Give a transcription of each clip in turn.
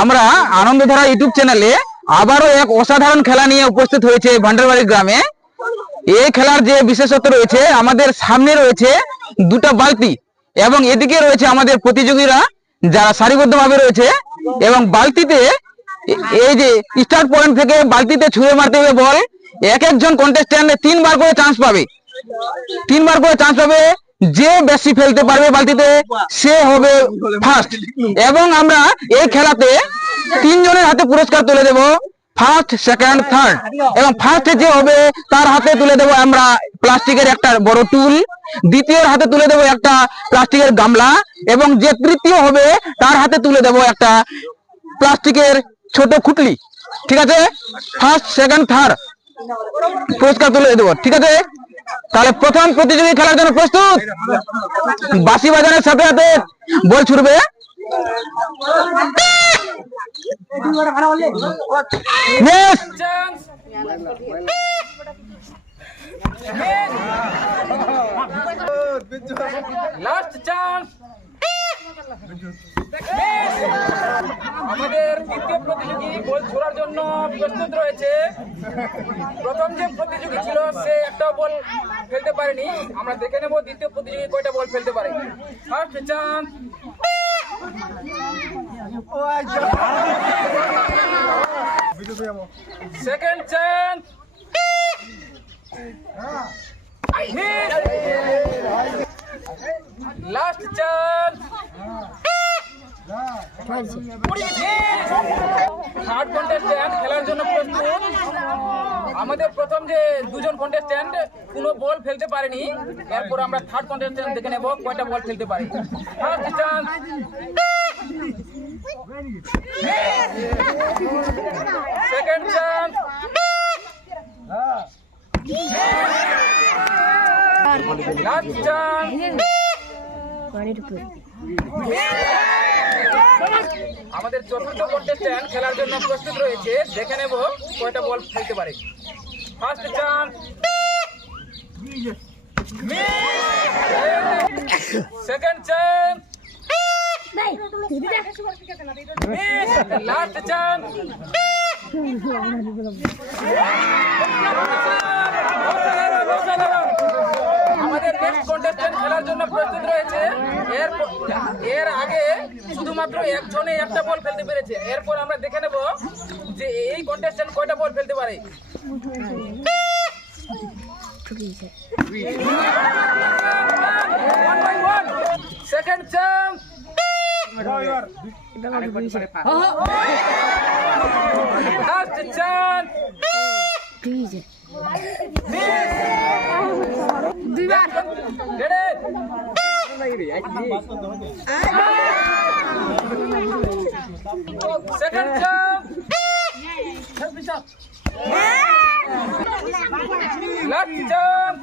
আমরা আনন্দধারা ইউটিউব চ্যানেলে আবারও এক অসাধারণ খেলা নিয়ে উপস্থিত হয়েছে ভান্ডারবাড়ি গ্রামে। এই খেলার যে বিশেষত্ব রয়েছে, আমাদের সামনে রয়েছে দুটো বালতি এবং এদিকে রয়েছে আমাদের প্রতিযোগীরা যারা সারিবদ্ধভাবে রয়েছে এবং বালতিতে এই যে স্টার্ট পয়েন্ট থেকে বালতিতে ছুঁড়ে মারতে হবে বল, এক একজন কন্টেস্ট্যান্ট তিনবার করে চান্স পাবে। তিনবার করে চান্স পাবে যে বেশি ফেলতে পারবে বালতিতে, সে হবে ফার্স্ট এবং আমরা এই খেলাতে তিনজনের হাতে পুরস্কার তুলে দেব ফার্স্ট সেকেন্ড থার্ড এবং ফার্স্টে যে হবে, তার হাতে তুলে দেব আমরা প্লাস্টিকের একটা বড় টুল দ্বিতীয়র হাতে তুলে দেব একটা প্লাস্টিকের গামলা, এবং যে তৃতীয় হবে, তার হাতে তুলে দেব একটা প্লাস্টিকের ছোট খুটলি। ঠিক আছে? ফার্স্ট সেকেন্ড থার্ড পুরস্কার তুলে দেবো। ঠিক আছে? তাহলে প্রথম প্রতিযোগী খেলার জন্য প্রস্তুত? বাসি বাজানোর সাথে সাথে বল ছুটবে! লাস্ট চান্স আমাদের দ্বিতীয় প্রতিযোগী গোল ছোড়ার জন্য প্রস্তুত রয়েছে। প্রথম যে প্রতিযোগী ছিল সে একটা বল ফেলতে পারেনি। আমরা দেখে নেব দ্বিতীয় প্রতিযোগী কয়টা বল ফেলতে পারে। First chance second chance last chance third contestant খেলার জন্য প্রস্তুত। আমাদের প্রথম যে দুজন কন্টেস্ট্যান্ট কোনো বল ফেলতে পারেনি। এরপর আমরা থার্ড কন্টেস্ট্যান্ট দেখে নেব কয়টা বল ফেলতে পারে। First chance second chance last chance আমাদের চতুর্থ কন্টেস্ট্যান্ট খেলার জন্য প্রস্তুত রয়েছে। দেখে নেব কয়টা বল খেলতে পারে। First chance second chance last chance আমাদের নেক্সট কন্টেস্ট্যান্ট খেলার জন্য প্রস্তুত রয়েছে। এর এর আগে শুধুমাত্র একজনে একটা বল ফেলতে পেরেছে। এরপর আমরা দেখে নেব যে এই কন্টেস্ট্যান্ট কয়টা বল ফেলতে পারে। Second chance last chance second chance last chance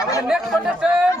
আমাদের next contestant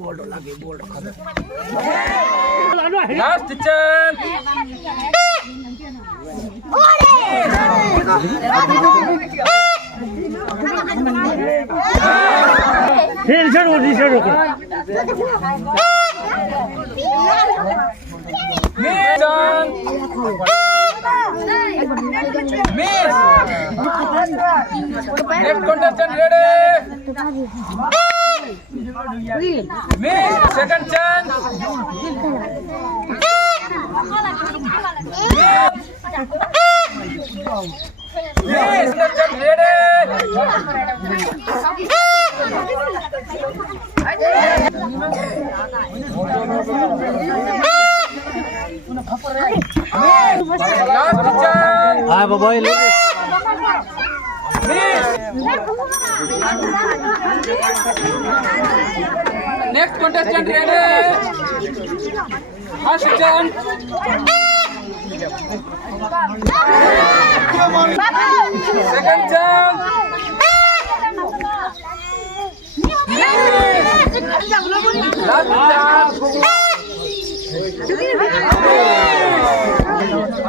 next contestant second chance last chance chance miss next contestant ready miss second chance miss contestant ready last chance হ্যাঁ বাবা এই লেগে next contestant ready first chance second chance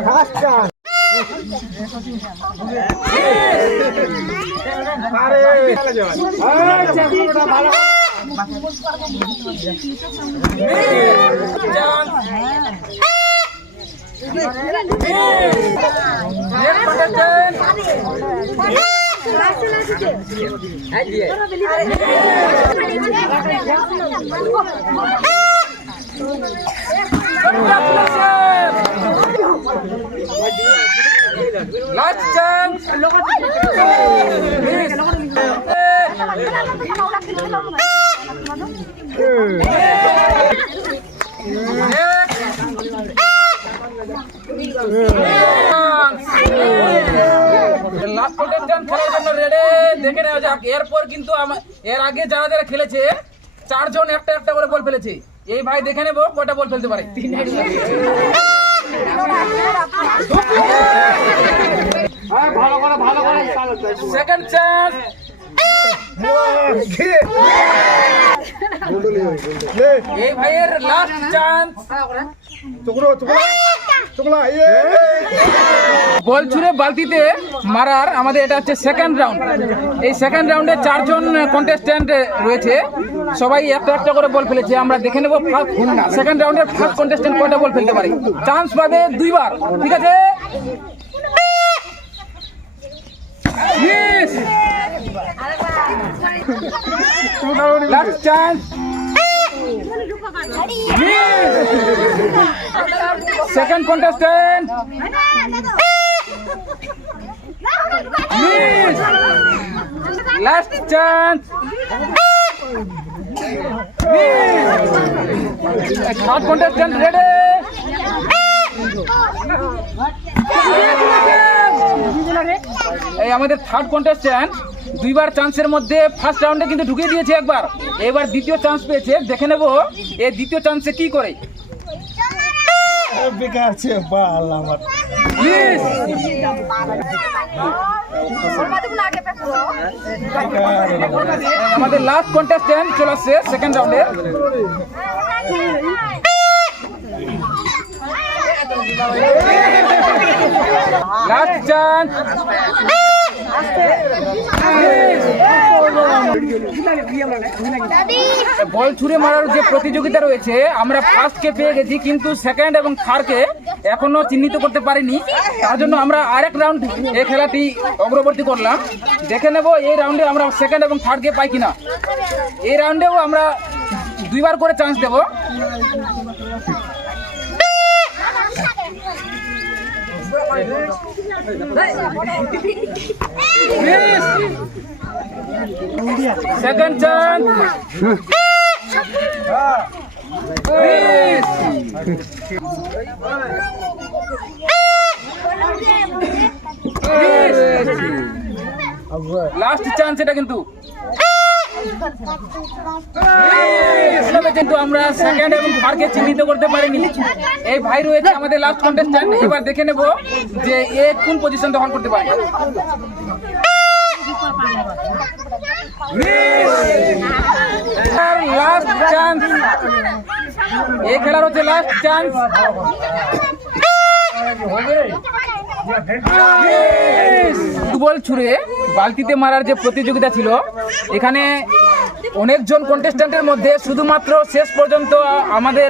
last chance chance next contestant last chance last contestant খেলার জন্য ready দেখে নেওয়া যাক এরপর কিন্তু এর আগে যারা যারা খেলেছে চারজন একটা একটা করে বল ফেলেছে এই ভাই দেখে নেব কয়টা বল ফেলতে পারে সেকেন্ড চান্স এই ভাইয়ের লাস্ট চান্স বল ছুড়ে বালতিতে মারার আমাদের এটা হচ্ছে সেকেন্ড রাউন্ড এই সেকেন্ড রাউন্ডে চারজন কন্টেস্ট্যান্ট রয়েছে। সবাই একটা একটা করে বল ফেলেছে আমরা দেখে নেব সেকেন্ড রাউন্ডের ফার্স্ট কন্টেস্ট্যান্ট কয়টা বল ফেলতে পারি। চান্স পাবে দুইবার ঠিক আছে? Yes! Last chance. Yes! Second contestant. Yes! Last chance. Yes! Third contestant ready. এই আমাদের থার্ড কন্টেস্ট্যান্ট দুইবার চান্সের মধ্যে ফার্স্ট রাউন্ডে কিন্তু ঢুকিয়ে দিয়েছে একবার। এবার দ্বিতীয় চান্স পেয়েছে। দেখে নেব এই দ্বিতীয় চান্সে কি করে। বেকার আছে বাল আমার Yes! আমাদের লাস্ট কন্টেস্ট্যান্ট চলে আসছে সেকেন্ড রাউন্ডে লাস্ট চান্স বল ছুড়ে মারার যে প্রতিযোগিতা রয়েছে আমরা ফার্স্টকে পেয়ে গেছি কিন্তু সেকেন্ড এবং থার্ডকে এখনও চিহ্নিত করতে পারিনি। তার জন্য আমরা আরেক রাউন্ড এই খেলাটি অগ্রবর্তী করলাম। দেখে নেব এই রাউন্ডে আমরা সেকেন্ড এবং থার্ডকে পাই কিনা। এই রাউন্ডেও আমরা দুইবার করে চান্স দেব। সেকেন্ড চান্স লাস্ট চান্স এটা কিন্তু এভাবে কিন্তু আমরা সেকেন্ড এবং থার্ডকে চিহ্নিত করতে পারিনি। এই ভাই রয়েছে আমাদের লাস্ট কন্টেস্ট্যান্ট এবার দেখে নেব যে এ কোন পজিশন দখল করতে পারে। লাস্ট চান্স এই খেলার হচ্ছে লাস্ট চান্স ফুটবল ছুড়ে বালতিতে মারার যে প্রতিযোগিতা ছিল, এখানে অনেকজন কন্টেস্ট্যান্টের মধ্যে শুধুমাত্র শেষ পর্যন্ত আমাদের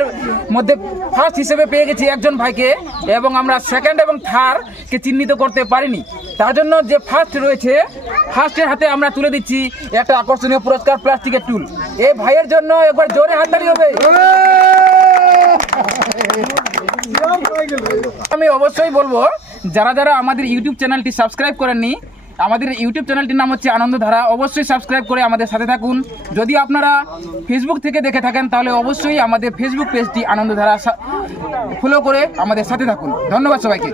মধ্যে ফার্স্ট হিসেবে পেয়ে গেছি একজন ভাইকে এবং আমরা সেকেন্ড এবং থার্ডকে চিহ্নিত করতে পারিনি। তার জন্য যে ফার্স্ট রয়েছে ফার্স্টের হাতে আমরা তুলে দিচ্ছি একটা আকর্ষণীয় পুরস্কার প্লাস্টিকের টুল এই ভাইয়ের জন্য একবার জোরে হাততালি হবে। আমি অবশ্যই বলব, যারা যারা আমাদের ইউটিউব চ্যানেলটি সাবস্ক্রাইব করেননি আমাদের ইউটিউব চ্যানেলটির নাম হচ্ছে আনন্দধারা। অবশ্যই সাবস্ক্রাইব করে আমাদের সাথে থাকুন। যদি আপনারা ফেসবুক থেকে দেখে থাকেন, তাহলে অবশ্যই আমাদের ফেসবুক পেজটি আনন্দধারা ফলো করে আমাদের সাথে থাকুন। ধন্যবাদ সবাইকে।